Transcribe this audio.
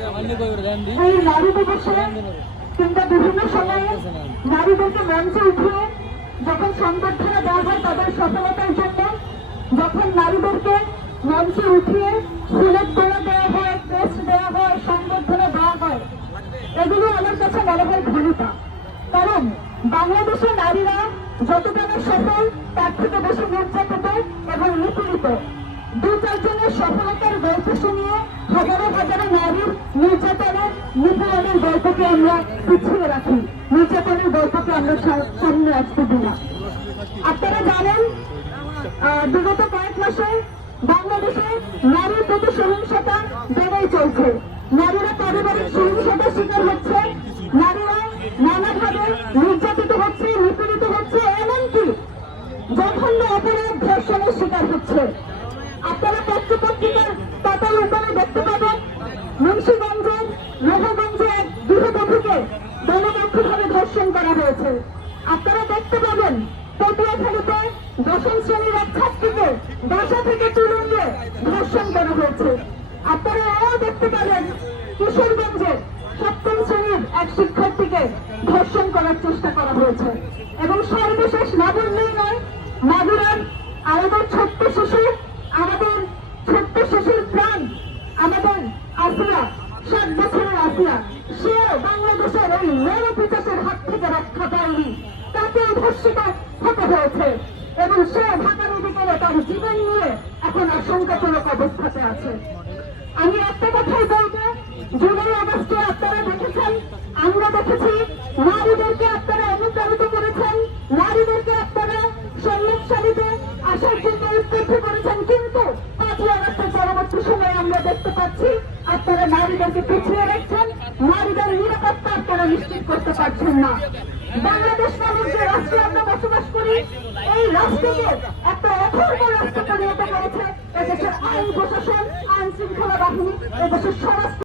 এই নারী দিবসে কিংবা বিভিন্ন সময়ে নারীদেরকে মঞ্চে উঠিয়ে যখন সংবর্ধনা দেওয়া হয় তাদের সফলতার জন্য, যখন নারীদেরকে মঞ্চে উঠিয়ে ফুলের তোলা দেওয়া হয় ক্রেস্ট দেওয়া হয়, সংবর্ধনা দেওয়া হয়, এগুলো আমার কাছে মনে হয় ভূমিকা কারণ বাংলাদেশের নারীরা যতটা সফল, তার থেকে বেশি নির্যাতিত এবং নিপীড়িত। দু চারজনের সফলতার গল্প শুনিয়ে হাজারো হাজারো নারীর নির্যাতনের নিপীড়নের গল্পকে আমরা পিছিয়ে রাখি। নির্যাতনের গল্পকে আমরা সামনে আসতে দিই না। আপনারা জানেন বিগত কয়েক মাসে বাংলাদেশে নারীর প্রতি সহিংসতা বেড়েই চলছে। নারীরা পারিবারিক সহিংসতার শিকার হচ্ছে, নারীরা নানাভাবে নির্যাতিত হচ্ছে, নিপীড়িত হচ্ছে, এমনকি জঘন্য অপরাধ ধর্ষণের শিকার হচ্ছে। আপনারা পত্রপত্রিকার পাতার উপরে দেখতে পাবেন মুন্সিগঞ্জের শ্রেণির এক শিক্ষার্থীকে ধর্ষণ করার চেষ্টা করা হয়েছে। এবং সর্বশেষ না নয় মাগুরার আমাদের ছোট্ট শিশু, আমাদের ছোট্ট শিশুর প্রাণ, আমাদের আসিয়া সাত বছরের আসিয়া সেও বাংলাদেশের এই নর পিচাসের হাত থেকে রক্ষা পায়নি। তাকেও ধর্ষিত হতে হয়েছে। এবং সে ঢাকা মেডিকেলে তার জীবন নিয়ে এখন আশঙ্কাজনক অবস্থাতে আছে। আমি একটা কথাই বলব, জুলাই আগস্টে আপনারা দেখেছেন, আমরা দেখেছি, নারীদেরকে আপনারা অনুপ্রাণিত করেছেন, নারীদেরকে আপনারা সৈন্যশালীতে আসার জন্য উদ্বুদ্ধ করেছেন। কিন্তু পাঁচই আগস্টের পরবর্তী সময়ে আমরা দেখতে পাচ্ছি আপনারা নারীদেরকে পিছিয়ে রাখছেন, নারীদের নিরাপত্তা আপনারা নিশ্চিত করতে পারছেন না। বাংলাদেশ নামের যে রাষ্ট্রে আমরা বসবাস করি, এই রাষ্ট্রকে একটা অথর্ব রাষ্ট্র পরিণত করেছে এদেশের আইন প্রশাসন আইন শৃঙ্খলা বাহিনী, এদেশের স্বরাষ্ট্র